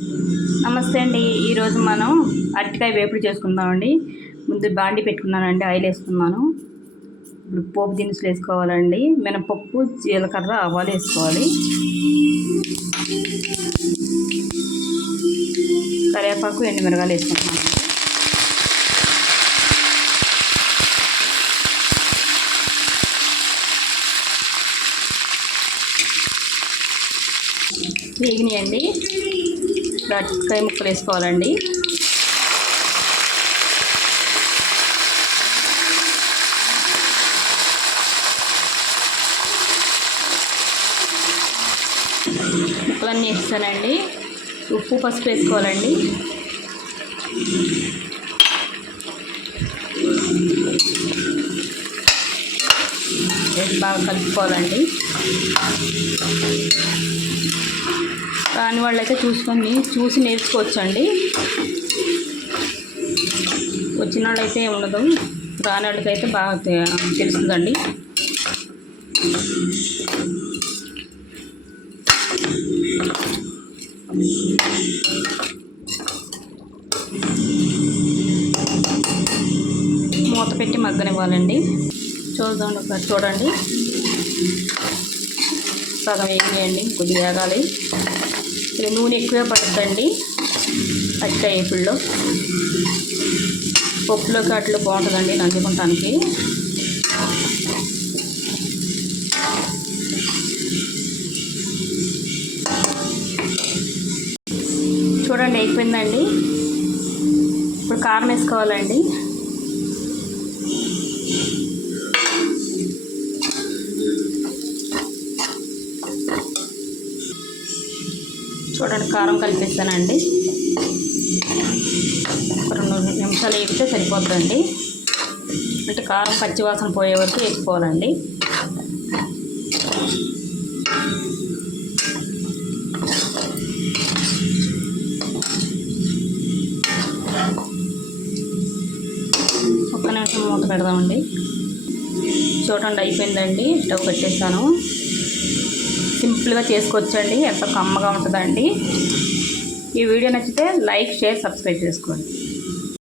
నమస్తే అండి. ఈరోజు మనం అరటికాయ వేపుడు చేసుకుందామండి. ముందు బాండి పెట్టుకున్నానండి, ఆయిల్ వేసుకున్నాను. ఇప్పుడు పోపు దినుసులు వేసుకోవాలండి. మినపప్పు, జీలకర్ర, ఆవాలు వేసుకోవాలి. కరివేపాకు, ఎండుమిరగాయలు వేసుకుంటున్నాను. వేగినాయండి. అరటికాయ ముక్కలు వేసుకోవాలండి. ముక్కలన్నీ వేస్తానండి. ఉప్పు, పసుపు వేసుకోవాలండి. బాగా కలుపుకోవాలండి. రాని వాళ్ళైతే చూసి నేర్చుకోవచ్చండి. వచ్చిన వాళ్ళైతే ఉండదు, రాని వాళ్ళకైతే బాగా తెలుస్తుందండి. మూత పెట్టి మగ్గనివ్వాలండి. చూద్దాం ఒకసారి, చూడండి. సగం వేయండి, కొద్దిగా వేగాలి. ఇది నూనె ఎక్కువే పడుతుందండి అరటికాయ వేపుడులో. పప్పులోకి అట్లా బాగుంటుందండి నంచుకుంటానికి. చూడండి, అయిపోయిందండి. ఇప్పుడు కారం వేసుకోవాలండి. చూడండి, కారం కలిపిస్తానండి. ఒక 2 నిమిషాలు వేపితే సరిపోతుందండి. అంటే కారం పచ్చివాసన పోయే వరకు వేసుకోవాలండి. ఒక్క నిమిషం మూత పెడదామండి. చూడండి, అయిపోయిందండి. స్టవ్ పెట్టేస్తాను. సింపుల్గా చేసుకోవచ్చండి. ఎంతో కమ్మగా ఉంటుందండి. ఈ వీడియో నచ్చితే లైక్, షేర్, సబ్స్క్రైబ్ చేసుకోండి.